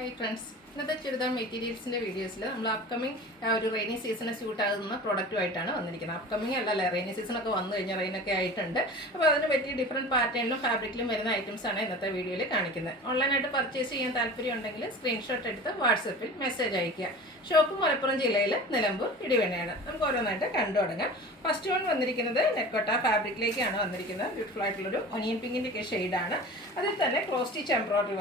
Hi friends, ഇന്നത്തെ ചുരിദാർ മെറ്റീരിയൽസിൻ്റെ വീഡിയോസിൽ നമ്മൾ അപ്കമിങ് ഒരു റെയിനി സീസണ് സ്യൂട്ട് ആകുന്ന പ്രൊഡക്റ്റുമായിട്ടാണ് വന്നിരിക്കുന്നത്. അപ്കമിങ് അല്ലല്ലേ, റെയിനി സീസണൊക്കെ വന്നു കഴിഞ്ഞാൽ റെയിനൊക്കെ ആയിട്ടുണ്ട്. അപ്പോൾ അതിന് പറ്റിയ ഡിഫറെൻറ്റ് പാറ്റേണിലും ഫാബ്രിക്കിലും വരുന്ന ഐറ്റംസാണ് ഇന്നത്തെ വീഡിയോയിൽ കാണിക്കുന്നത്. ഓൺലൈനായിട്ട് പർച്ചേസ് ചെയ്യാൻ താല്പര്യം ഉണ്ടെങ്കിൽ സ്ക്രീൻഷോട്ട് എടുത്ത് വാട്സപ്പിൽ മെസ്സേജ് അയയ്ക്കുക. ഷോപ്പ് മലപ്പുറം ജില്ലയിൽ നിലമ്പൂർ ഇടിവണ്ണയാണ്. നമുക്ക് ഓരോന്നായിട്ട് കണ്ടു തുടങ്ങാം. ഫസ്റ്റ് വൺ വന്നിരിക്കുന്നത് നെക്കോട്ട ഫാബ്രിക്കിലേക്കാണ് വന്നിരിക്കുന്നത്. ബ്യൂട്ടിഫുൾ ആയിട്ടുള്ളൊരു ഒനിയൻ പിങ്കിൻ്റെ ഒക്കെ ഷെയ്ഡാണ്. അതിൽ തന്നെ ക്രോസ് സ്റ്റിച്ച് എംബ്രോയിഡറി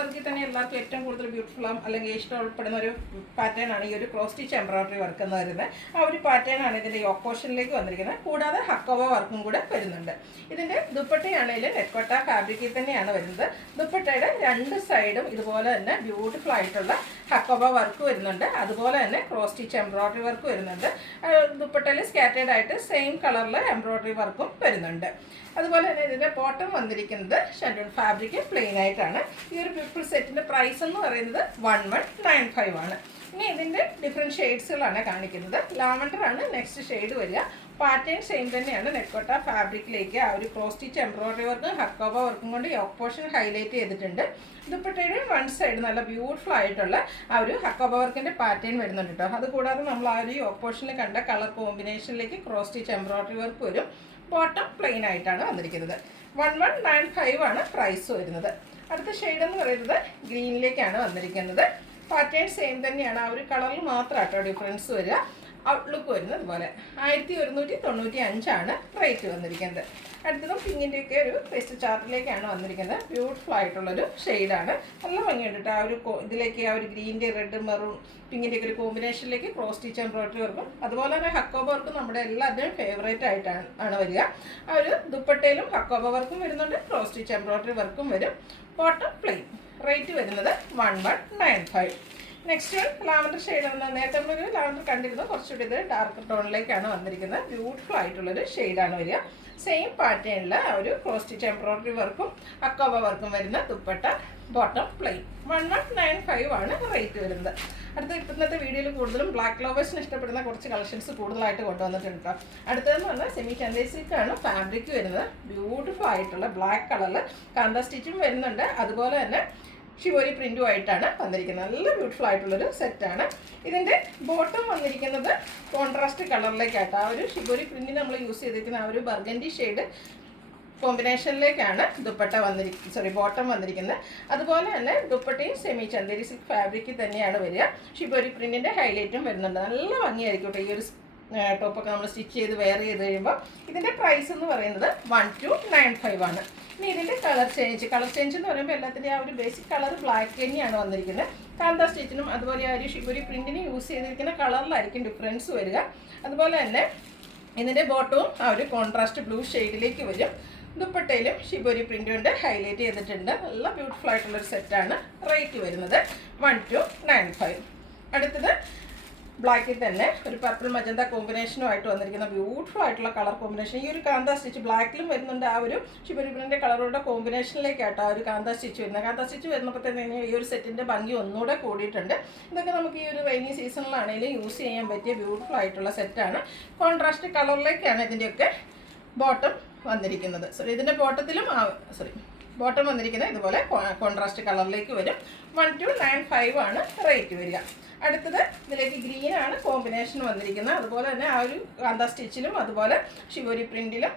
വർക്കിൽ തന്നെ എല്ലാവർക്കും ഏറ്റവും കൂടുതൽ ബ്യൂട്ടിഫുൾ അല്ലെങ്കിൽ ഇഷ്ടപ്പെടുന്ന ഒരു പാറ്റേൺ ആണ് ഈ ഒരു ക്രോസ് സ്റ്റിച്ച് എംബ്രോയിഡറി വർക്ക് എന്ന് പറയുന്നത്. ആ ഒരു പാറ്റേൺ ആണ് ഇതിൻ്റെ യോക്ക് പോർഷനിലേക്ക് വന്നിരിക്കുന്നത്. കൂടാതെ ഹക്കോവ വർക്കും കൂടെ വരുന്നുണ്ട്. ഇതിൻ്റെ ദുപ്പട്ടയാണെങ്കിൽ നെക്കോട്ട ഫാബ്രിക്കിൽ തന്നെയാണ് വരുന്നത്. ദുപ്പട്ടയുടെ രണ്ട് സൈഡും ഇതുപോലെ തന്നെ ബ്യൂട്ടിഫുൾ ആയിട്ടുള്ള ഹക്കോവ വർക്ക് വരുന്നുണ്ട്. അതുപോലെ തന്നെ ക്രോസ് സ്റ്റിച്ച് എംബ്രോയിഡറി വർക്ക് വരുന്നുണ്ട്. ദുപ്പട്ടയിൽ സ്കാറ്റേഡ് ആയിട്ട് സെയിം കളറിൽ എംബ്രോയിഡറി വർക്കും വരുന്നുണ്ട്. അതുപോലെ തന്നെ ഇതിൻ്റെ ബോട്ടം വന്നിരിക്കുന്നത് ഷെൻഡൂൺ ഫാബ്രിക് പ്ലെയിൻ ആയിട്ടാണ്. ഈ ഒരു ബ്യൂട്ടിഫുൾ സെറ്റിൻ്റെ പ്രൈസ് എന്ന് പറയുന്നത് 1195 ആണ്. ഇനി ഇതിൻ്റെ ഡിഫറെൻറ്റ് ഷെയ്ഡ്സുകളാണ് കാണിക്കുന്നത്. ലാവൻഡർ ആണ് നെക്സ്റ്റ് ഷെയ്ഡ് വരിക. പാറ്റേൺ സെയിം തന്നെയാണ്. നെക്കോട്ട ഫാബ്രിക്കിലേക്ക് ആ ഒരു ക്രോസ് സ്റ്റിച്ച് എംബ്രോയിഡറി വർക്കും ഹക്കോബ വർക്കും കൊണ്ട് യോക്ക് പോർഷൻ ഹൈലൈറ്റ് ചെയ്തിട്ടുണ്ട്. ദുപ്പട്ടയുടെ വൺ സൈഡ് നല്ല ബ്യൂട്ടിഫുൾ ആയിട്ടുള്ള ആ ഒരു ഹക്കോബ വർക്കിൻ്റെ പാറ്റേൺ വരുന്നുണ്ട് കേട്ടോ. അതുകൂടാതെ നമ്മൾ ആ ഒരു യോക്ക് പോർഷനിൽ കണ്ട കളർ കോമ്പിനേഷനിലേക്ക് ക്രോസ് സ്റ്റിച്ച് എംബ്രോയിഡറി വർക്ക് വരും. ബോട്ടം പ്ലെയിൻ ആയിട്ടാണ് വന്നിരിക്കുന്നത്. 1195 ആണ് പ്രൈസ് വരുന്നത്. അടുത്ത ഷെയ്ഡ് എന്ന് പറയുന്നത് ഗ്രീനിലേക്കാണ് വന്നിരിക്കുന്നത്. പാറ്റേൺ സെയിം തന്നെയാണ്. ആ ഒരു കളറിൽ മാത്രം കേട്ടോ ഡിഫറൻസ് വരിക. ഔട്ട്ലുക്ക് വരുന്നത് ഇതുപോലെ 1195 ആണ് റേറ്റ് വന്നിരിക്കുന്നത്. അടുത്തതും പിങ്കിൻ്റെയൊക്കെ ഒരു പേസ്റ്റ് ചാർട്ടിലേക്കാണ് വന്നിരിക്കുന്നത്. ബ്യൂട്ടിഫുൾ ആയിട്ടുള്ളൊരു ഷെയ്ഡാണ്. നല്ല ഭംഗിയുണ്ട് കേട്ടോ. ആ ഒരു ഇതിലേക്ക് ആ ഒരു ഗ്രീൻ്റെ റെഡ് മെറൂൺ പിങ്കിൻ്റെയൊക്കെ ഒരു കോമ്പിനേഷനിലേക്ക് ക്രോസ് സ്റ്റിച്ച് എംബ്രോയിഡറി വർക്കും അതുപോലെ തന്നെ ഹക്കോബ വർക്കും നമ്മുടെ എല്ലാവരുടെയും ഫേവറേറ്റ് ആയിട്ടാണ് വരിക. ആ ഒരു ദുപ്പട്ടയിലും ഹക്കോബ വർക്കും വരുന്നുണ്ട്. ക്രോസ് സ്റ്റിച്ച് എംബ്രോയിഡറി വർക്കും വരും. Bottom plain. റേറ്റ് വരുന്നത് 1195. നെക്സ്റ്റ് ലാവൻഡർ ഷെയ്ഡാണ്. നേരത്തെ നമ്മളൊരു ലാവൻഡർ കണ്ടിരുന്നത്. കുറച്ചുകൂടി ഇത് ഡാർക്ക് ടോണിലേക്കാണ് വന്നിരിക്കുന്നത്. ബ്യൂട്ടിഫുൾ ആയിട്ടുള്ളൊരു ഷെയ്ഡാണ് വരിക. സെയിം പാറ്റേണിൽ ഒരു ക്രോസ് സ്റ്റിച്ച് എംബ്രോയിഡറി വർക്കും അക്കോബ വർക്കും വരുന്ന ദുപ്പട്ട. Bottom plain. 1195 ആണ് റേറ്റ് വരുന്നത്. അടുത്ത ഇന്നത്തെ വീഡിയോയിൽ കൂടുതലും ബ്ലാക്ക് ലവേഴ്സിന് ഇഷ്ടപ്പെടുന്ന കുറച്ച് കളക്ഷൻസ് കൂടുതലായിട്ട് കൊണ്ടുവന്നിട്ടുണ്ട്. അടുത്തതെന്ന് പറഞ്ഞാൽ സെമി ചന്ദേ സിൽക്കാണ് ഫാബ്രിക് വരുന്നത്. ബ്യൂട്ടിഫുൾ ആയിട്ടുള്ള ബ്ലാക്ക് കളറിൽ കാന്ത സ്റ്റിച്ചും വരുന്നുണ്ട്. അതുപോലെ തന്നെ ഷിബോരി പ്രിൻറ്റും ആയിട്ടാണ് വന്നിരിക്കുന്നത്. നല്ല ബ്യൂട്ടിഫുൾ ആയിട്ടുള്ളൊരു സെറ്റാണ്. ഇതിൻ്റെ ബോട്ടം വന്നിരിക്കുന്നത് കോൺട്രാസ്റ്റ് കളറിലേക്കായിട്ട് ആ ഒരു ഷിബോരി പ്രിൻറ്റിന് നമ്മൾ യൂസ് ചെയ്തിരിക്കുന്ന ആ ഒരു ബർഗൻഡി ഷെയ്ഡ് കോമ്പിനേഷനിലേക്കാണ് ബോട്ടം വന്നിരിക്കുന്നത്. അതുപോലെ തന്നെ ദുപ്പട്ടയും സെമി ചന്ദേരി സിൽക്ക് ഫാബ്രിക്കിൽ തന്നെയാണ് വരിക. ഷിബോരി പ്രിൻറ്റിൻ്റെ ഹൈലൈറ്റും വരുന്നുണ്ട്. നല്ല ഭംഗിയായിരിക്കും കേട്ടോ ഈ ഒരു ടോപ്പൊക്കെ നമ്മൾ സ്റ്റിച്ച് ചെയ്ത് വെയർ ചെയ്ത് കഴിയുമ്പോൾ. ഇതിൻ്റെ പ്രൈസ് എന്ന് പറയുന്നത് 1295 ആണ്. ഇനി ഇതിൻ്റെ കളർ ചേഞ്ച് എന്ന് പറയുമ്പോൾ എല്ലാത്തിൻ്റെ ആ ഒരു ബേസിക് കളർ ബ്ലാക്ക് തന്നെയാണ് വന്നിരിക്കുന്നത്. കാന്ത സ്റ്റിച്ചിനും അതുപോലെ ആ ഒരു ഷിബോരി പ്രിൻറ്റിന് യൂസ് ചെയ്തിരിക്കുന്ന കളറിലായിരിക്കും ഡിഫറൻസ് വരിക. അതുപോലെ തന്നെ ഇതിൻ്റെ ബോട്ടവും ആ ഒരു കോൺട്രാസ്റ്റ് ബ്ലൂ ഷെയ്ഡിലേക്ക് വരും. ദുപ്പട്ടയിലും ഷിബോരി പ്രിൻ്റ് കൊണ്ട് ഹൈലൈറ്റ് ചെയ്തിട്ടുണ്ട്. നല്ല ബ്യൂട്ടിഫുൾ ആയിട്ടുള്ളൊരു സെറ്റാണ്. റേറ്റ് വരുന്നത് 1295. അടുത്തത് ബ്ലാക്കിൽ തന്നെ ഒരു പർപ്പിൾ മജന്ത കോമ്പിനേഷനുമായിട്ട് വന്നിരിക്കുന്ന ബ്യൂട്ടിഫുൾ ആയിട്ടുള്ള കളർ കോമ്പിനേഷൻ. ഈ ഒരു കാന്ത സ്റ്റിച്ച് ബ്ലാക്കിലും വരുന്നുണ്ട്. ആ ഒരു ഷിബോരി പ്രിൻ്റിൻ്റെ കളറുടെ കോമ്പിനേഷനിലേക്കാട്ടോ ആ ഒരു കാന്ത സ്റ്റിച്ച് വരുന്നത്. കാന്ത സ്റ്റിച്ച് വരുന്നപ്പോൾ തന്നെ ഈ ഒരു സെറ്റിൻ്റെ ഭംഗി ഒന്നുകൂടെ കൂടിയിട്ടുണ്ട്. ഇതൊക്കെ നമുക്ക് ഈ ഒരു റെയിനി സീസണിലാണെങ്കിലും യൂസ് ചെയ്യാൻ പറ്റിയ ബ്യൂട്ടിഫുൾ ആയിട്ടുള്ള സെറ്റാണ്. കോൺട്രാസ്റ്റ് കളറിലേക്കാണ് ഇതിൻ്റെയൊക്കെ ബോട്ടം വന്നിരിക്കുന്നത്. ഇതിൻ്റെ ബോട്ടം വന്നിരിക്കുന്നത് ഇതുപോലെ കോൺട്രാസ്റ്റ് കളറിലേക്ക് വരും. 1295 ആണ് റേറ്റ് വരിക. അടുത്തത് ഇതിലേക്ക് ഗ്രീനാണ് കോമ്പിനേഷൻ വന്നിരിക്കുന്നത്. അതുപോലെ തന്നെ ആ ഒരു കാന്ത സ്റ്റിച്ചിലും അതുപോലെ ഷിബോരി പ്രിൻറ്റിലും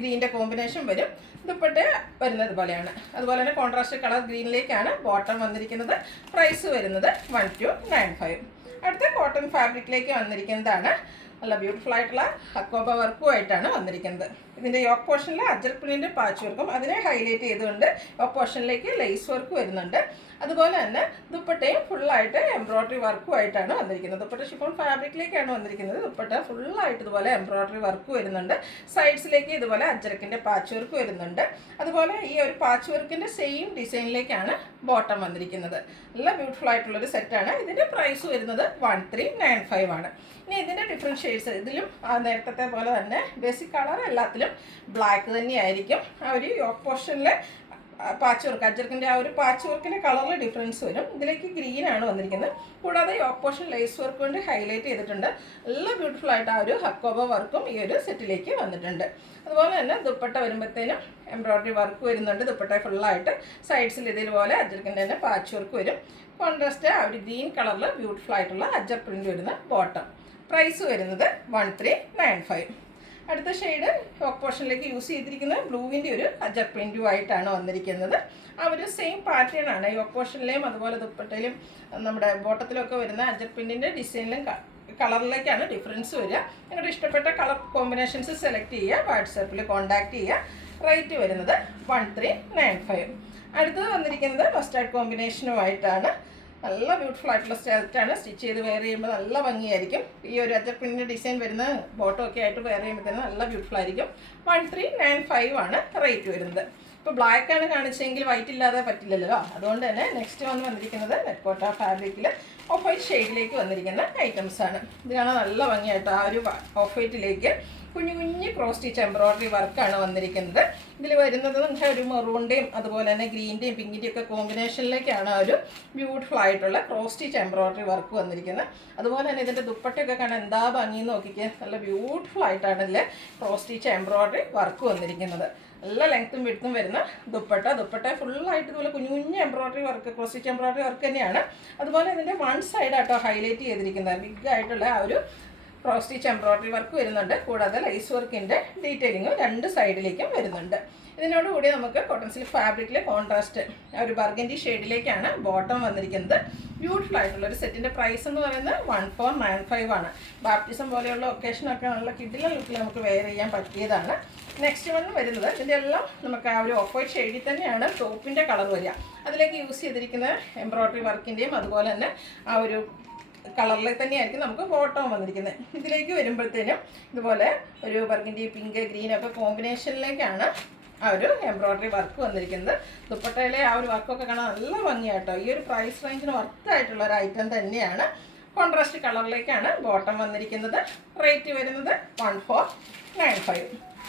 ഗ്രീൻ്റെ കോമ്പിനേഷൻ വരും. ദുപ്പട്ട വരുന്നത് പോലെയാണ്. അതുപോലെ തന്നെ കോൺട്രാസ്റ്റ് കളർ ഗ്രീനിലേക്കാണ് ബോട്ടം വന്നിരിക്കുന്നത്. പ്രൈസ് വരുന്നത് 1295. അടുത്ത കോട്ടൺ ഫാബ്രിക്കിലേക്ക് വന്നിരിക്കുന്നതാണ്. നല്ല ബ്യൂട്ടിഫുൾ ആയിട്ടുള്ള ഹക്കോബ വർക്കുമായിട്ടാണ് വന്നിരിക്കുന്നത്. ഇതിൻ്റെ യോക്ക് പോർഷനിൽ അജർ പ്രിൻ്റ് പാച്ച് വർക്കും അതിനെ ഹൈലൈറ്റ് ചെയ്തുകൊണ്ട് യോക്ക് പോർഷനിലേക്ക് ലേസ് വർക്ക് വരുന്നുണ്ട്. അതുപോലെ തന്നെ ദുപ്പട്ടയും ഫുള്ളായിട്ട് എംബ്രോയിഡറി വർക്കുമായിട്ടാണ് വന്നിരിക്കുന്നത്. ദുപ്പട്ട ഷിഫോൺ ഫാബ്രിക്കിലേക്കാണ് വന്നിരിക്കുന്നത്. ദുപ്പട്ട ഫുള്ളായിട്ട് ഇതുപോലെ എംബ്രോയിഡറി വർക്ക് വരുന്നുണ്ട്. സൈഡ്സിലേക്ക് ഇതുപോലെ അജറക്കിൻ്റെ പാച്ച് വർക്ക് വരുന്നുണ്ട്. അതുപോലെ ഈ ഒരു പാച്ച് വർക്കിൻ്റെ സെയിം ഡിസൈനിലേക്കാണ് ബോട്ടം വന്നിരിക്കുന്നത്. നല്ല ബ്യൂട്ടിഫുൾ ആയിട്ടുള്ളൊരു സെറ്റാണ്. ഇതിൻ്റെ പ്രൈസ് വരുന്നത് 1395 ആണ്. ഇനി ഇതിൻ്റെ ഡിഫറെൻറ്റ് ഷെയ്ഡ്സ് ഇതിലും നേരത്തെ പോലെ തന്നെ ബേസിക് കളർ എല്ലാത്തിലും ബ്ലാക്ക് തന്നെയായിരിക്കും. ആ ഒരു യോക്ക് പോർഷനിൽ പാച്ച് വർക്ക്, അജ്രക്കിൻ്റെ ആ ഒരു പാച്ച് വർക്കിൻ്റെ കളറിൽ ഡിഫറൻസ് വരും. ഇതിലേക്ക് ഗ്രീനാണ് വന്നിരിക്കുന്നത്. കൂടാതെ യോക്ക് പോർഷൻ ലേസ് വർക്ക് കൊണ്ട് ഹൈലൈറ്റ് ചെയ്തിട്ടുണ്ട്. നല്ല ബ്യൂട്ടിഫുൾ ആയിട്ട് ആ ഒരു ഹക്കോബ വർക്കും ഈ ഒരു സെറ്റിലേക്ക് വന്നിട്ടുണ്ട്. അതുപോലെ തന്നെ ദുപ്പട്ട വരുമ്പോഴത്തേനും എംബ്രോയ്ഡറി വർക്ക് വരുന്നുണ്ട്. ദുപ്പട്ട ഫുള്ളായിട്ട് സൈഡ്സിൽ ഇതേപോലെ അജ്രക്കിൻ്റെ തന്നെ പാച്ച് വർക്ക് വരും. കോൺട്രാസ്റ്റ് ആ ഒരു ഗ്രീൻ കളറിൽ ബ്യൂട്ടിഫുൾ ആയിട്ടുള്ള അജ്ജർ പ്രിൻ്റ് വരുന്ന ബോട്ടം. പ്രൈസ് വരുന്നത് 1395. അടുത്ത ഷെയ്ഡ് യോക്ക് പോർഷനിലേക്ക് യൂസ് ചെയ്തിരിക്കുന്നത് ബ്ലൂവിൻ്റെ ഒരു അജ്ജർ പ്രിൻറ്റുമായിട്ടാണ് വന്നിരിക്കുന്നത്. ആ ഒരു സെയിം പാറ്റേൺ ആണ് യോക്ക് പോർഷനിലെയും അതുപോലെ ദുപ്പട്ടയിലും നമ്മുടെ ബോട്ടത്തിലൊക്കെ വരുന്ന അജ്ജർ പ്രിൻറ്റിൻ്റെ ഡിസൈനിലും കളറിലേക്കാണ് ഡിഫറൻസ് വരിക. നിങ്ങളുടെ ഇഷ്ടപ്പെട്ട കളർ കോമ്പിനേഷൻസ് സെലക്ട് ചെയ്യുക, വാട്സാപ്പിൽ കോൺടാക്റ്റ് ചെയ്യുക. റേറ്റ് വരുന്നത് 1395. അടുത്തത് വന്നിരിക്കുന്നത് മസ്റ്റാർഡ് കോമ്പിനേഷനുമായിട്ടാണ്. നല്ല ബ്യൂട്ടിഫുൾ ആയിട്ടുള്ള സെറ്റാണ്. സ്റ്റിച്ച് ചെയ്ത് വെയർ ചെയ്യുമ്പോൾ നല്ല ഭംഗിയായിരിക്കും. ഈ ഒരു അജ്ജർ പ്രിൻ്റ് ഡിസൈൻ വരുന്ന ബോട്ടം ഒക്കെ ആയിട്ട് വെയർ ചെയ്യുമ്പോൾ തന്നെ നല്ല ബ്യൂട്ടിഫുൾ ആയിരിക്കും. 1395 ആണ് റേറ്റ് വരുന്നത്. ഇപ്പോൾ ബ്ലാക്ക് ആണ് കാണിച്ചെങ്കിൽ വൈറ്റ് ഇല്ലാതെ പറ്റില്ലല്ലോ. അതുകൊണ്ട് തന്നെ നെക്സ്റ്റ് വന്നിരിക്കുന്നത് നെറ്റ്കോട്ട ഫാബ്രിക്കിൽ ഓഫ് വൈറ്റ് ഷെയ്ഡിലേക്ക് വന്നിരിക്കുന്ന ഐറ്റംസ് ആണ്. ഇതിനാണ് നല്ല ഭംഗിയായിട്ട് ആ ഒരു ഓഫ് വൈറ്റിലേക്ക് കുഞ്ഞു കുഞ്ഞ് ക്രോസ് സ്റ്റിച്ച് എംബ്രോയ്ഡറി വർക്കാണ് വന്നിരിക്കുന്നത്. ഇതിൽ വരുന്നത് നമുക്ക് ഒരു മെറൂണിൻ്റെയും അതുപോലെ തന്നെ ഗ്രീൻ്റെയും പിങ്കിൻ്റെയും ഒക്കെ കോമ്പിനേഷനിലേക്കാണ് ആ ഒരു ബ്യൂട്ടിഫുൾ ആയിട്ടുള്ള ക്രോസ് സ്റ്റിച്ച് എംബ്രോയ്ഡറി വർക്ക് വന്നിരിക്കുന്നത്. അതുപോലെ തന്നെ ഇതിൻ്റെ ദുപ്പട്ടയൊക്കെ കാണാൻ എന്താ ഭംഗി നോക്കിക്കുക. നല്ല ബ്യൂട്ടിഫുൾ ആയിട്ടാണ് ഇതിൽ ക്രോസ് സ്റ്റിച്ച് എംബ്രോയ്ഡറി വർക്ക് വന്നിരിക്കുന്നത്. നല്ല ലെങ്ത്തും വിഡ്ത്തും വരുന്ന ദുപ്പട്ട ഫുള്ളായിട്ട് ഇതുപോലെ കുഞ്ഞു കുഞ്ഞ് embroidery work cross stitch embroidery work തന്നെയാണ്. അതുപോലെ ഇതിൻ്റെ വൺ സൈഡായിട്ടോ ഹൈലൈറ്റ് ചെയ്തിരിക്കുന്നത് ബിഗ് ആയിട്ടുള്ള ആ ഒരു ക്രോസ് സ്റ്റിച്ച് എംബ്രോയ്ഡറി വർക്ക് വരുന്നുണ്ട്. കൂടാതെ ലൈസ് വർക്കിൻ്റെ ഡീറ്റെയിലിങ്ങും രണ്ട് സൈഡിലേക്കും വരുന്നുണ്ട്. ഇതിനോടുകൂടി നമുക്ക് കോട്ടൺ സിൽക്ക് ഫാബ്രിക്കിലെ കോൺട്രാസ്റ്റ് ഒരു ബർഗൻഡി ഷെയ്ഡിലേക്കാണ് ബോട്ടം വന്നിരിക്കുന്നത്. ബ്യൂട്ടിഫുൾ ആയിട്ടുള്ള ഒരു സെറ്റിൻ്റെ പ്രൈസ് എന്ന് പറയുന്നത് 1495 ആണ്. ബാപ്റ്റിസം പോലെയുള്ള ഒക്കേഷനൊക്കെ നല്ല കിഡിലെ ലുക്കിൽ നമുക്ക് വെയർ ചെയ്യാൻ പറ്റിയതാണ്. നെക്സ്റ്റ് വരുന്നത് ഇതിൻ്റെ എല്ലാം നമുക്ക് ആ ഒരു ഓഫ് വൈറ്റ് ഷെയ്ഡിൽ തന്നെയാണ് ടോപ്പിൻ്റെ കളർ വരിക. അതിലേക്ക് യൂസ് ചെയ്തിരിക്കുന്ന എംബ്രോയ്ഡറി വർക്കിൻ്റെയും അതുപോലെ തന്നെ ആ ഒരു കളറിൽ തന്നെയായിരിക്കും നമുക്ക് ബോട്ടം വന്നിരിക്കുന്നത്. ഇതിലേക്ക് വരുമ്പോഴത്തേനും ഇതുപോലെ ഒരു ബർഗൻഡി പിങ്ക് ഗ്രീനൊക്കെ കോമ്പിനേഷനിലേക്കാണ് ആ ഒരു എംബ്രോയ്ഡറി വർക്ക് വന്നിരിക്കുന്നത്. ദുപ്പട്ടയിലെ ആ ഒരു വർക്കൊക്കെ കാണാൻ നല്ല ഭംഗിയാട്ടോ. ഈ ഒരു പ്രൈസ് റേഞ്ചിന് വർത്തായിട്ടുള്ള ഒരു ഐറ്റം തന്നെയാണ്. കോൺട്രാസ്റ്റ് കളറിലേക്കാണ് ബോട്ടം വന്നിരിക്കുന്നത്. റേറ്റ് വരുന്നത് 1495.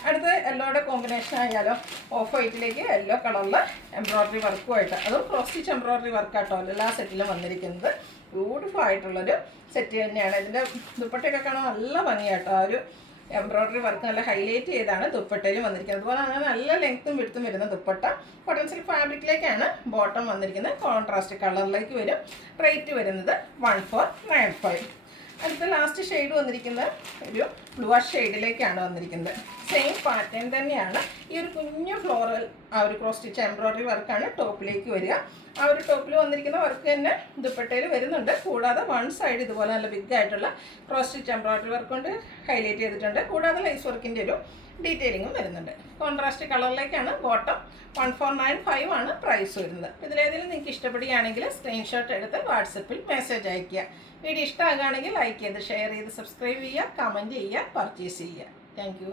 അടുത്ത് യെല്ലോയുടെ കോമ്പിനേഷൻ ആയാലോ ഓഫ് വൈറ്റിലേക്ക് യെല്ലോ കളറിൽ എംബ്രോയ്ഡറി വർക്കുമായിട്ട് അതും ക്രോസ് സ്റ്റിച്ച് എംബ്രോയ്ഡറി വർക്കാട്ടോ എല്ലാ സെറ്റിലും വന്നിരിക്കുന്നത്. ബ്യൂട്ടിഫുൾ ആയിട്ടുള്ളൊരു സെറ്റ് തന്നെയാണ്. ഇതിൻ്റെ ദുപ്പട്ടയൊക്കെ കാണാൻ നല്ല ഭംഗിയാട്ടോ. ആ ഒരു എംബ്രോയ്ഡറി വർക്ക് നല്ല ഹൈലൈറ്റ് ചെയ്താണ് ദുപ്പട്ടയിൽ വന്നിരിക്കുന്നത്. അതുപോലെ അങ്ങനെ നല്ല ലെങ്ത്തും വിഡ്ത്തും വരുന്ന ദുപ്പട്ട കോട്ടൺ സിൽക്ക് ഫാബ്രിക്കിലേക്കാണ് ബോട്ടം വന്നിരിക്കുന്നത്. കോൺട്രാസ്റ്റ് കളറിലേക്ക് വരും. റേറ്റ് വരുന്നത് 1495. അടുത്ത ലാസ്റ്റ് ഷെയ്ഡ് വന്നിരിക്കുന്നത് ഒരു ബ്ലൂ ഷെയ്ഡിലേക്കാണ് വന്നിരിക്കുന്നത്. സെയിം പാറ്റേൺ തന്നെയാണ്. ഈ ഒരു കുഞ്ഞു ഫ്ലോറൽ ആ ഒരു ക്രോസ് സ്റ്റിച്ച് എംബ്രോയ്ഡറി വർക്കാണ് ടോപ്പിലേക്ക് വരിക. ആ ഒരു ടോപ്പിൽ വന്നിരിക്കുന്ന വർക്ക് തന്നെ ദുപ്പട്ടയിൽ വരുന്നുണ്ട്. കൂടാതെ വൺ സൈഡ് ഇതുപോലെ നല്ല ബിഗ് ആയിട്ടുള്ള ക്രോസ് സ്റ്റിച്ച് എംബ്രോയ്ഡറി വർക്ക് കൊണ്ട് ഹൈലൈറ്റ് ചെയ്തിട്ടുണ്ട്. കൂടാതെ ലൈസ് വർക്കിൻ്റെ ഒരു ഡീറ്റെയിലിങ്ങും വരുന്നുണ്ട്. Contrast കളറിലേക്കാണ് bottom. 1495 ആണ് പ്രൈസ് വരുന്നത്. ഇതിലേതെങ്കിലും നിങ്ങൾക്ക് ഇഷ്ടപ്പെടുകയാണെങ്കിൽ സ്ക്രീൻഷോട്ട് എടുത്ത് വാട്സപ്പിൽ മെസ്സേജ് അയയ്ക്കുക. വീഡിയോ ഇഷ്ടമാകുകയാണെങ്കിൽ ലൈക്ക് ചെയ്ത് ഷെയർ ചെയ്ത് സബ്സ്ക്രൈബ് ചെയ്യുക, കമൻറ്റ് ചെയ്യുക, പർച്ചേസ് ചെയ്യുക. താങ്ക്